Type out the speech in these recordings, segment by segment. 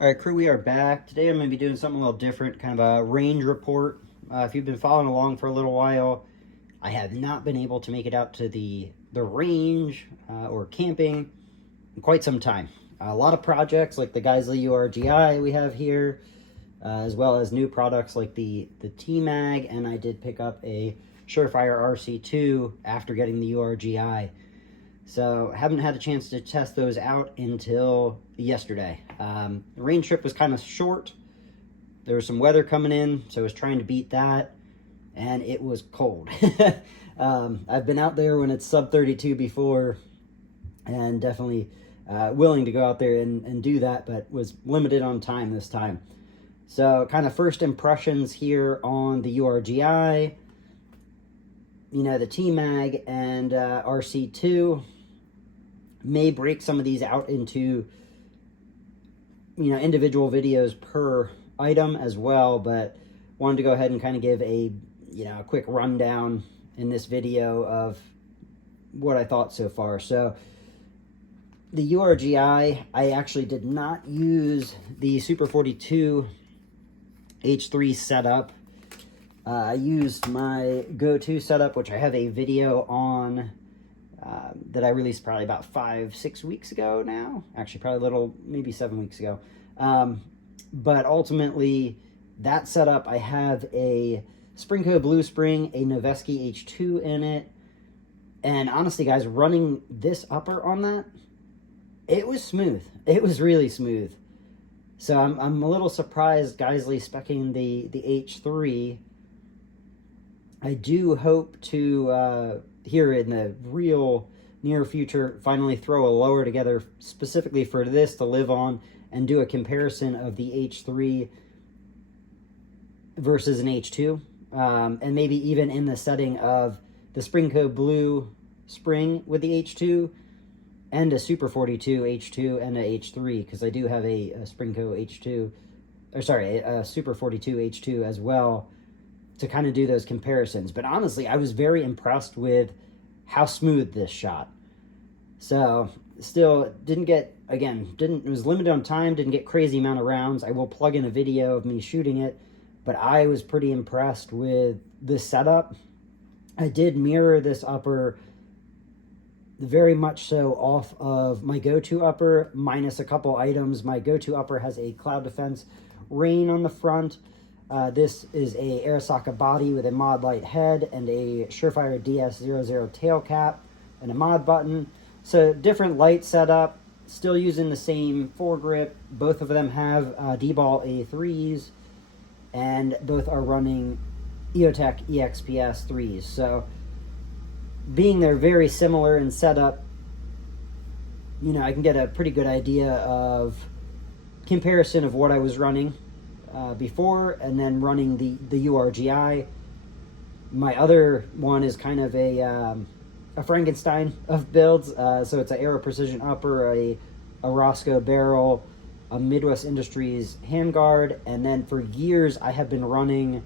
All right, crew, we are back. Today I'm going to be doing something a little different, kind of a range report. If you've been following along for a little while, I have not been able to make it out to the range or camping in quite some time. A lot of projects like the Geissele URG-I we have here, as well as new products like the TMag, and I did pick up a Surefire RC2 after getting the URGI. So I haven't had a chance to test those out until yesterday. The range trip was kind of short. There was some weather coming in, so I was trying to beat that, and it was cold. I've been out there when it's sub 32 before, and definitely willing to go out there and do that, but was limited on time this time. So kind of first impressions here on the URGI, you know, the TMag and RC2. May break some of these out into, you know, individual videos per item as well, but wanted to go ahead and kind of give a, you know, a quick rundown in this video of what I thought so far. So the URGI, I actually did not use the Super 42 H3 setup. I used my go-to setup, which I have a video on that I released probably about 5-6 weeks ago now. Actually, probably a little, maybe 7 weeks ago. But ultimately, that setup, I have a Springco Blue Spring, a Noveski H2 in it. And honestly, guys, running this upper on that, it was smooth. It was really smooth. So I'm a little surprised Geissele speccing the H3. I do hope to, here in the real near future, finally throw a lower together specifically for this to live on and do a comparison of the H3 versus an H2. And maybe even in the setting of the Springco Blue Spring with the H2 and a Super 42 H2 and a H3, because I do have a Springco H2, or sorry, a Super 42 H2 as well, to kind of do those comparisons. But honestly, I was very impressed with how smooth this shot. So still didn't get, again, it was limited on time, didn't get crazy amount of rounds. I will plug in a video of me shooting it, but I was pretty impressed with this setup. I did mirror this upper very much so off of my go-to upper, minus a couple items. My go-to upper has a Cloud Defense rain on the front. This is a Arisaka body with a mod light head and a Surefire DS00 tail cap and a mod button. So different light setup, still using the same foregrip. Both of them have D-Ball A3s, and both are running EOTech EXPS 3s. So being they're very similar in setup, you know, I can get a pretty good idea of comparison of what I was running before, and then running the URGI. My other one is kind of a Frankenstein of builds. So it's an Aero Precision upper, a Roscoe barrel, a Midwest Industries handguard, and then for years I have been running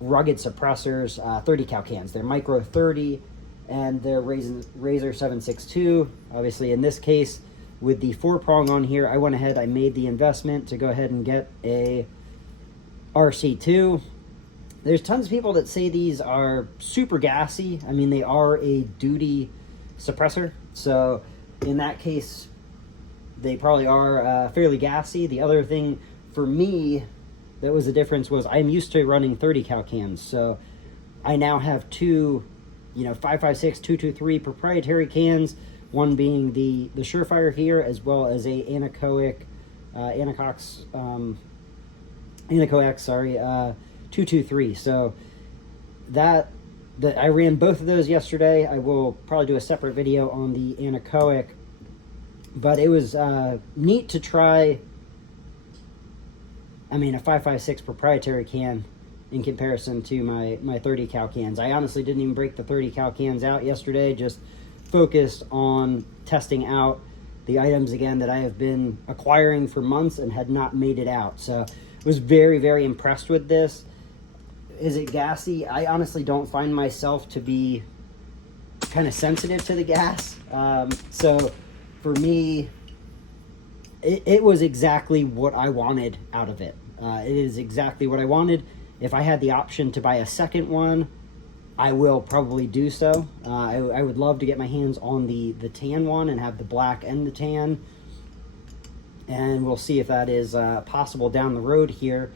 rugged suppressors, 30 cal cans. They're micro 30, and they're Razor 762. Obviously, in this case, with the 4-prong on here, I went ahead, I made the investment to go ahead and get a RC2. There's tons of people that say these are super gassy. I mean, they are a duty suppressor, so in that case, they probably are fairly gassy. The other thing for me that was the difference was I'm used to running 30 cal cans, so I now have two, you know, 5.56, 223 proprietary cans, one being the Surefire here, as well as a Anecoic 223. So that I ran both of those yesterday. I will probably do a separate video on the Anecoic, but it was neat to try. I mean, a 5.56 proprietary can in comparison to my 30 cal cans. I honestly didn't even break the 30 cal cans out yesterday, just focused on testing out the items again that I have been acquiring for months and had not made it out. So was very, very impressed with this. Is it gassy? I honestly don't find myself to be kind of sensitive to the gas. So for me, it was exactly what I wanted out of it. It is exactly what I wanted. If I had the option to buy a second one, I will probably do so. I would love to get my hands on the tan one and have the black and the tan. And we'll see if that is possible down the road here.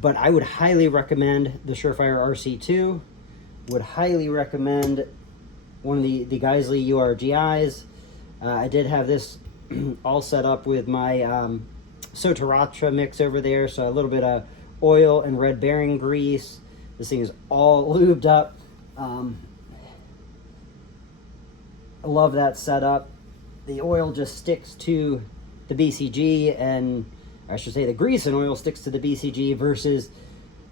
But I would highly recommend the Surefire RC2. Would highly recommend one of the Geissele URG-Is. I did have this all set up with my Sotaracha mix over there, so a little bit of oil and red bearing grease. This thing is all lubed up. I love that setup. The oil just sticks to the BCG, and I should say the grease and oil sticks to the BCG versus,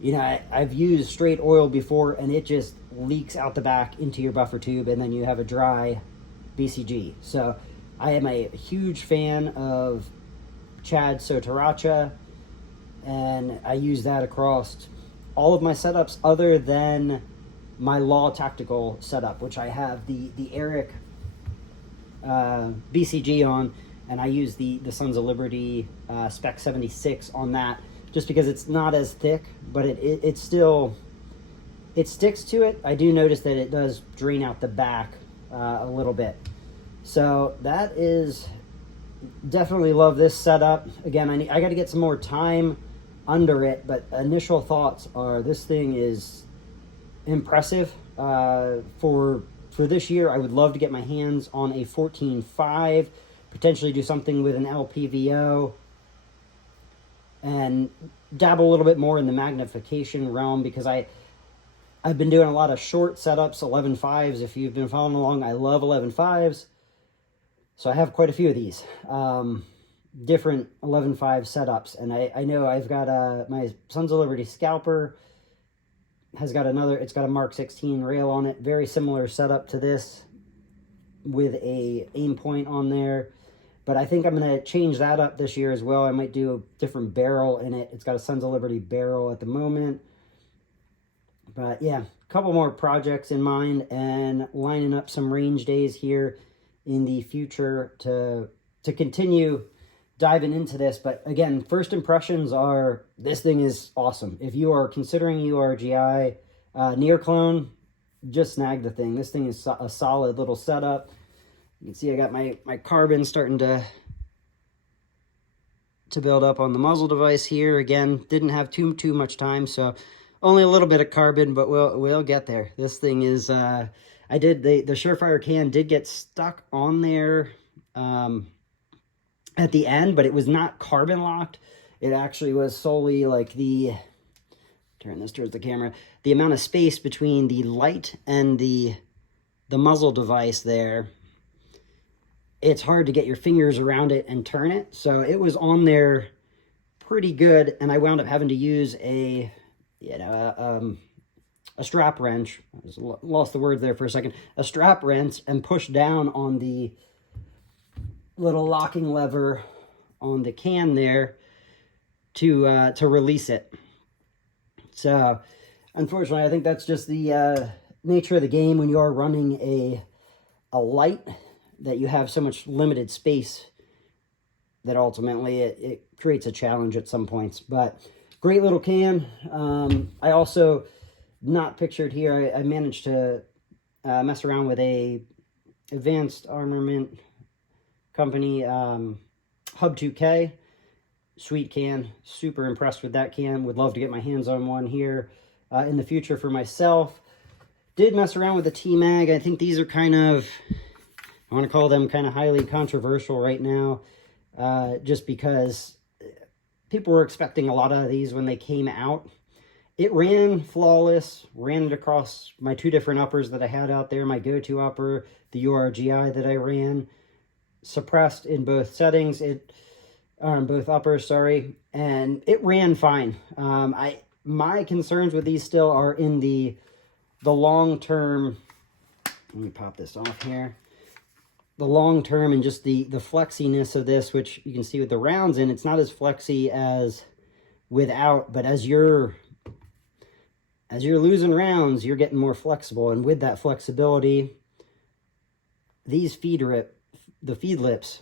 you know, I've used straight oil before and it just leaks out the back into your buffer tube, and then you have a dry BCG. So I am a huge fan of Chad Sotaracha, and I use that across all of my setups other than my Law Tactical setup, which I have the Eric BCG on, and I use the Sons of Liberty Spec 76 on that, just because it's not as thick, but it still, it sticks to it. I do notice that it does drain out the back a little bit. So that is, definitely love this setup. Again, I got to get some more time under it, but initial thoughts are this thing is impressive. For this year, I would love to get my hands on a 14.5, potentially do something with an LPVO, and dabble a little bit more in the magnification realm, because I've been doing a lot of short setups, 11.5s. If you've been following along, I love 11.5s. So I have quite a few of these different 11.5 setups, and I know I've got my Sons of Liberty Scalper has got another, it's got a Mark 16 rail on it, very similar setup to this with a aim point on there. But I think I'm going to change that up this year as well. I might do a different barrel in it. It's got a Sons of Liberty barrel at the moment. But yeah, a couple more projects in mind, and lining up some range days here in the future to continue diving into this. But again, first impressions are this thing is awesome. If you are considering URGI near clone, just snag the thing. This thing is a solid little setup. You can see I got my carbon starting to build up on the muzzle device here. Again, didn't have too much time, so only a little bit of carbon, but we'll get there. This thing is the Surefire can did get stuck on there at the end, but it was not carbon locked. It actually was solely like turn this towards the camera, the amount of space between the light and the muzzle device there. It's hard to get your fingers around it and turn it. So it was on there pretty good, and I wound up having to use a strap wrench. I lost the word there for a second. A strap wrench, and push down on the little locking lever on the can there to release it. So unfortunately, I think that's just the nature of the game when you are running a light, that you have so much limited space that ultimately it creates a challenge at some points. But great little can. I also, not pictured here, I managed to mess around with a Advanced Armament Company Hub 2K. Sweet can. Super impressed with that can. Would love to get my hands on one here in the future for myself. Did mess around with the TMag. I think these are kind of, I want to call them kind of highly controversial right now, just because people were expecting a lot of these when they came out. It ran flawless, ran it across my two different uppers that I had out there, my go-to upper, the URGI that I ran, suppressed in both settings, both uppers, sorry, and it ran fine. My concerns with these still are in the long-term, let me pop this off here, the long term, and just the flexiness of this, which you can see with the rounds in, it's not as flexy as without, but as you're losing rounds, you're getting more flexible. And with that flexibility, these the feed lips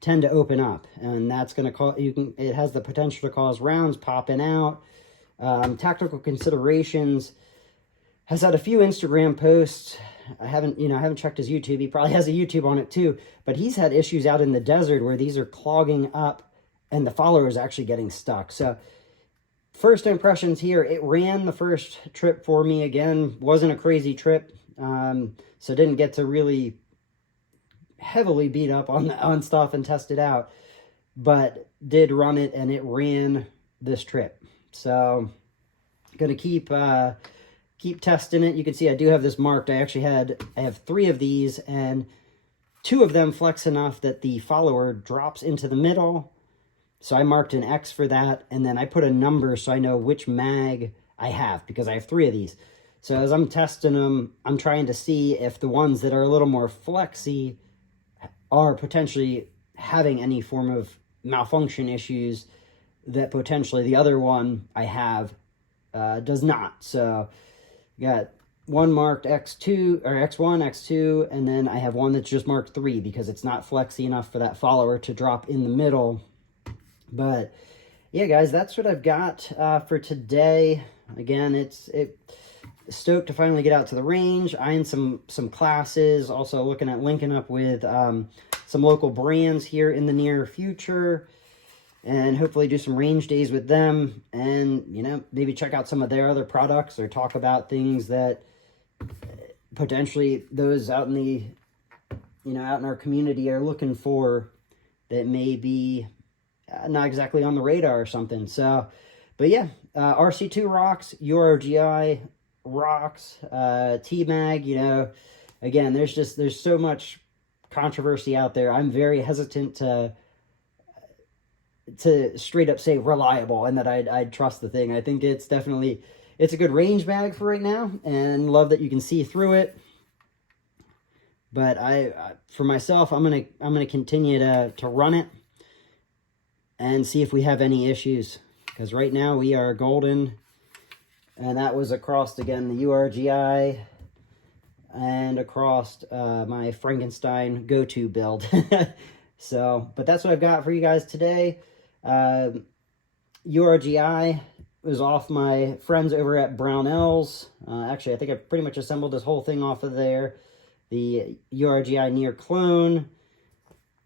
tend to open up, and that's going to cause, it has the potential to cause rounds popping out. Tactical Considerations has had a few Instagram posts. I haven't checked his YouTube. He probably has a YouTube on it too, but he's had issues out in the desert where these are clogging up and the follower is actually getting stuck. So first impressions here, it ran the first trip for me. Again, wasn't a crazy trip, so didn't get to really heavily beat up on stuff and test it out, but did run it, and it ran this trip. So gonna keep testing it. You can see I do have this marked. I have 3 of these, and 2 of them flex enough that the follower drops into the middle. So I marked an X for that, and then I put a number so I know which mag I have, because I have 3 of these. So as I'm testing them, I'm trying to see if the ones that are a little more flexy are potentially having any form of malfunction issues that potentially the other one I have does not. So got one marked X2 or X1, X2, and then I have one that's just marked 3 because it's not flexy enough for that follower to drop in the middle. But yeah, guys, that's what I've got for today. Again, stoked to finally get out to the range, eyeing some classes, also looking at linking up with some local brands here in the near future, and hopefully do some range days with them, and maybe check out some of their other products or talk about things that potentially those out in the out in our community are looking for that may be not exactly on the radar or something. So but yeah, RC2 rocks, URGI rocks, TMag. Again, there's so much controversy out there. I'm very hesitant to straight up say reliable and that I'd trust the thing. I think it's a good range bag for right now, and love that you can see through it. But for myself, I'm gonna continue to run it and see if we have any issues, because right now we are golden. And that was across, again, the URGI and across my Frankenstein go-to build. So, but that's what I've got for you guys today. URGI was off my friends over at Brownells. Actually, I think I pretty much assembled this whole thing off of there. The URGI Near Clone,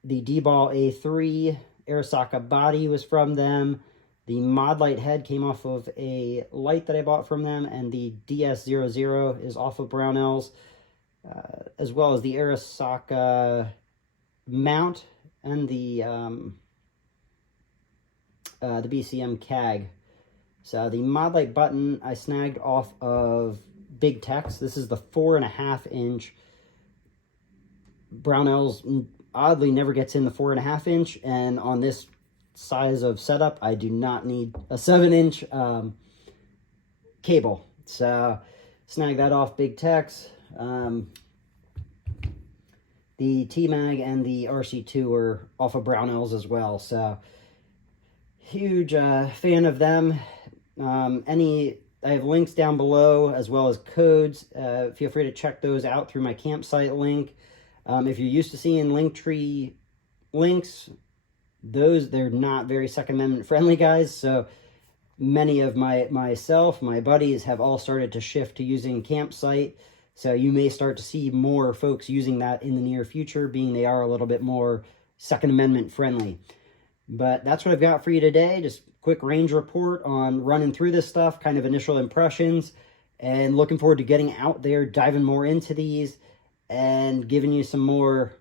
the D-Ball A3 Arasaka body was from them. The mod light head came off of a light that I bought from them, and the DS00 is off of Brownells, as well as the Arasaka mount and the BCM CAG. So the mod light button I snagged off of Big Tex. This is the 4.5 inch. Brownells oddly never gets in the 4.5 inch, and on this size of setup, I do not need a 7-inch cable. So snag that off Big Tex. The TMag and the RC2 are off of Brownells as well. So huge fan of them. I have links down below as well as codes. Feel free to check those out through my campsite link. If you're used to seeing Linktree links, they're not very Second Amendment friendly, guys. So many of my buddies have all started to shift to using Campsite. So you may start to see more folks using that in the near future, being they are a little bit more Second Amendment friendly. But that's what I've got for you today. Just quick range report on running through this stuff, kind of initial impressions, and looking forward to getting out there, diving more into these, and giving you some more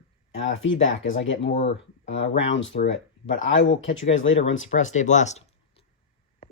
feedback as I get more rounds through it. But I will catch you guys later. Run suppressed. Stay blessed.